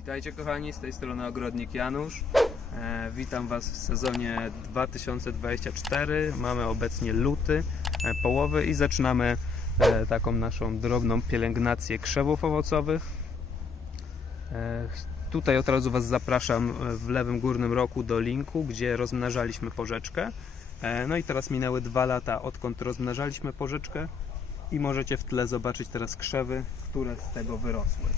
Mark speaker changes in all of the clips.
Speaker 1: Witajcie kochani, z tej strony Ogrodnik Janusz. E, witam Was w sezonie 2024. Mamy obecnie luty, e, połowy i zaczynamy e, taką naszą drobną pielęgnację krzewów owocowych. E, tutaj od razu Was zapraszam e, w lewym górnym rogu do linku, gdzie rozmnażaliśmy porzeczkę. E, no i teraz minęły dwa lata odkąd rozmnażaliśmy porzeczkę i możecie w tle zobaczyć teraz krzewy, które z tego wyrosły.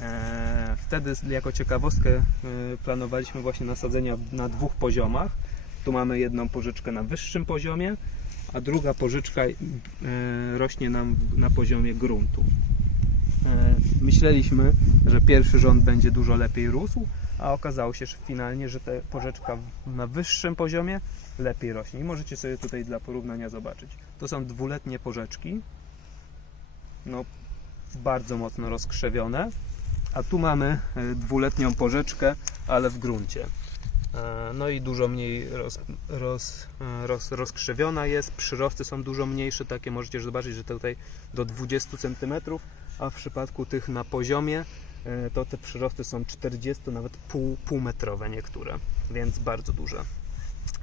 Speaker 1: E, Wtedy jako ciekawostkę e, planowaliśmy właśnie nasadzenia na dwóch poziomach. Tu mamy jedną pożyczkę na wyższym poziomie, a druga pożyczka e, rośnie nam na poziomie gruntu. Myśleliśmy, że pierwszy rząd będzie dużo lepiej rósł, a okazało się że finalnie, że ta pożyczka na wyższym poziomie lepiej rośnie. I możecie sobie tutaj dla porównania zobaczyć. To są dwuletnie porzeczki. No, bardzo mocno rozkrzewione. A tu mamy e, dwuletnią porzeczkę, ale w gruncie. E, No i dużo mniej roz, roz, e, roz, rozkrzewiona jest. Przyrosty są dużo mniejsze, takie możecie zobaczyć, że tutaj do 20 cm, a w przypadku tych na poziomie to te przyrosty są 40, nawet pół, półmetrowe niektóre, więc bardzo duże.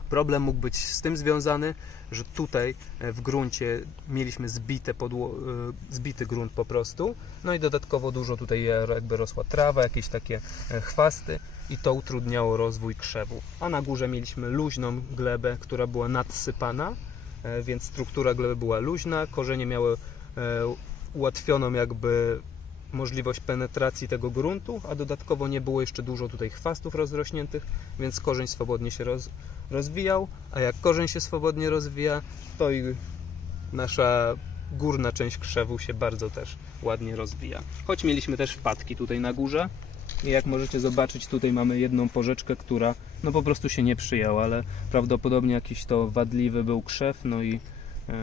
Speaker 1: Problem mógł być z tym związany, że tutaj e, w gruncie mieliśmy zbite podło- e, zbity grunt po prostu, no i dodatkowo dużo tutaj jakby rosła trawa, jakieś takie e, chwasty i to utrudniało rozwój krzewu. A na górze mieliśmy luźną glebę, która była nadsypana, więc struktura gleby była luźna, korzenie miały ułatwioną jakby możliwość penetracji tego gruntu, a dodatkowo nie było jeszcze dużo tutaj chwastów rozrośniętych, więc korzeń swobodnie się roz, rozwijał, a jak korzeń się swobodnie rozwija, to i nasza górna część krzewu się bardzo też ładnie rozwija. Choć mieliśmy też wpadki tutaj na górze i jak możecie zobaczyć, tutaj mamy jedną porzeczkę, która no po prostu się nie przyjęła, ale prawdopodobnie jakiś to wadliwy był krzew, no i, e,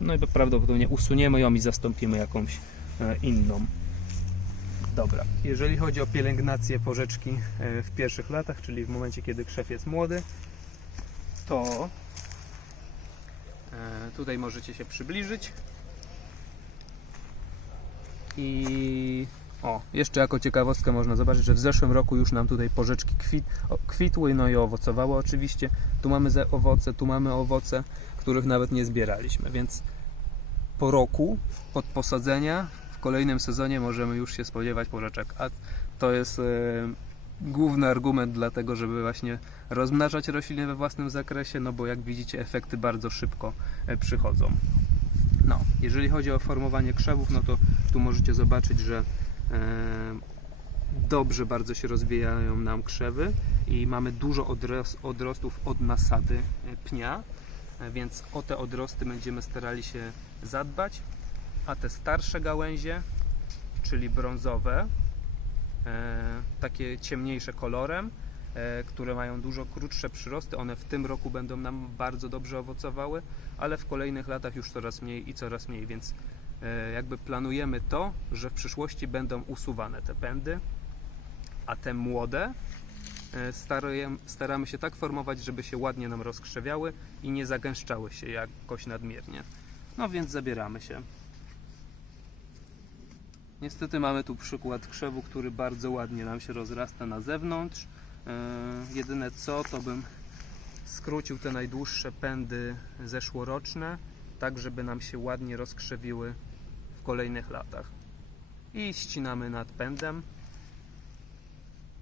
Speaker 1: no i prawdopodobnie usuniemy ją i zastąpimy jakąś e, inną. Dobra, jeżeli chodzi o pielęgnację porzeczki e, w pierwszych latach, czyli w momencie, kiedy krzew jest młody, to e, tutaj możecie się przybliżyć. I o, jeszcze jako ciekawostkę można zobaczyć, że w zeszłym roku już nam tutaj porzeczki kwit, kwitły, no i owocowały oczywiście. Tu mamy owoce, tu mamy owoce, których nawet nie zbieraliśmy, więc po roku od posadzenia kolejnym sezonie możemy już się spodziewać porzeczek. A to jest e, główny argument dla tego, żeby właśnie rozmnażać rośliny we własnym zakresie, no bo jak widzicie efekty bardzo szybko e, przychodzą. No, jeżeli chodzi o formowanie krzewów, no to tu możecie zobaczyć, że e, dobrze bardzo się rozwijają nam krzewy i mamy dużo odros, odrostów od nasady pnia, więc o te odrosty będziemy starali się zadbać, a te starsze gałęzie, czyli brązowe, e, takie ciemniejsze kolorem, e, które mają dużo krótsze przyrosty, one w tym roku będą nam bardzo dobrze owocowały, ale w kolejnych latach już coraz mniej i coraz mniej, więc e, jakby planujemy to, że w przyszłości będą usuwane te pędy, a te młode staramy się tak formować, żeby się ładnie nam rozkrzewiały i nie zagęszczały się jakoś nadmiernie. No więc zabieramy się. Niestety mamy tu przykład krzewu, który bardzo ładnie nam się rozrasta na zewnątrz. E, jedyne co, to bym skrócił te najdłuższe pędy zeszłoroczne, tak żeby nam się ładnie rozkrzewiły w kolejnych latach. I ścinamy nad pędem,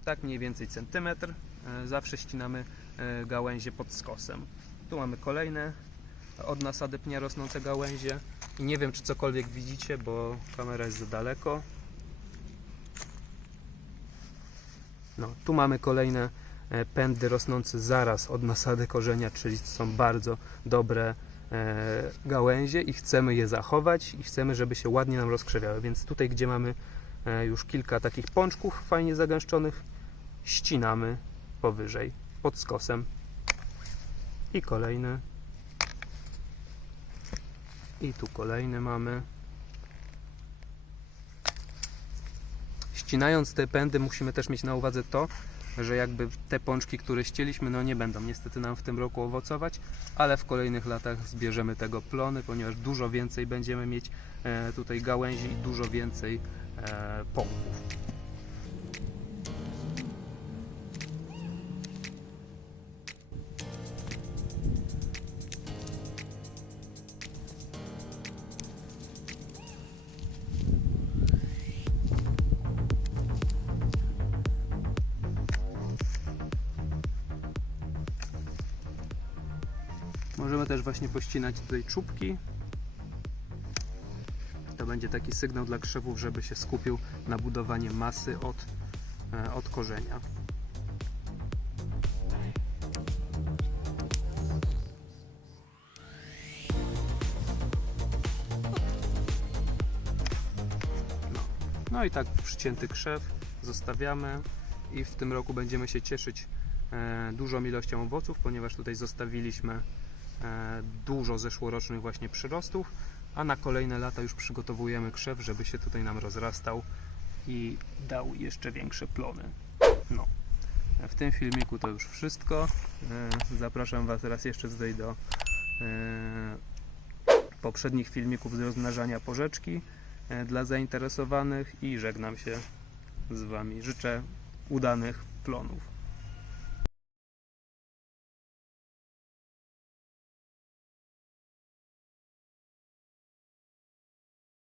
Speaker 1: tak mniej więcej centymetr. E, Zawsze ścinamy e, gałęzie pod skosem. Tu mamy kolejne od nasady pnia rosnące gałęzie i nie wiem czy cokolwiek widzicie, bo kamera jest za daleko. No, tu mamy kolejne e, pędy rosnące zaraz od nasady korzenia, czyli są bardzo dobre e, gałęzie i chcemy je zachować i chcemy, żeby się ładnie nam rozkrzewiały. Więc tutaj, gdzie mamy e, już kilka takich pączków fajnie zagęszczonych, ścinamy powyżej pod skosem. I kolejny. I tu kolejny mamy. Ścinając te pędy musimy też mieć na uwadze to, że jakby te pączki, które ścieliśmy, no nie będą niestety nam w tym roku owocować, ale w kolejnych latach zbierzemy tego plony, ponieważ dużo więcej będziemy mieć e, tutaj gałęzi i dużo więcej e, pąków. Możemy też właśnie pościnać tutaj czubki. To będzie taki sygnał dla krzewów, żeby się skupił na budowaniu masy od, e, od korzenia. No. no i tak przycięty krzew zostawiamy i w tym roku będziemy się cieszyć e, dużą ilością owoców, ponieważ tutaj zostawiliśmy dużo zeszłorocznych właśnie przyrostów, a na kolejne lata już przygotowujemy krzew, żeby się tutaj nam rozrastał i dał jeszcze większe plony. No. W tym filmiku to już wszystko. E, Zapraszam Was raz jeszcze tutaj do e, poprzednich filmików z rozmnażania porzeczki e, dla zainteresowanych i żegnam się z Wami. Życzę udanych plonów.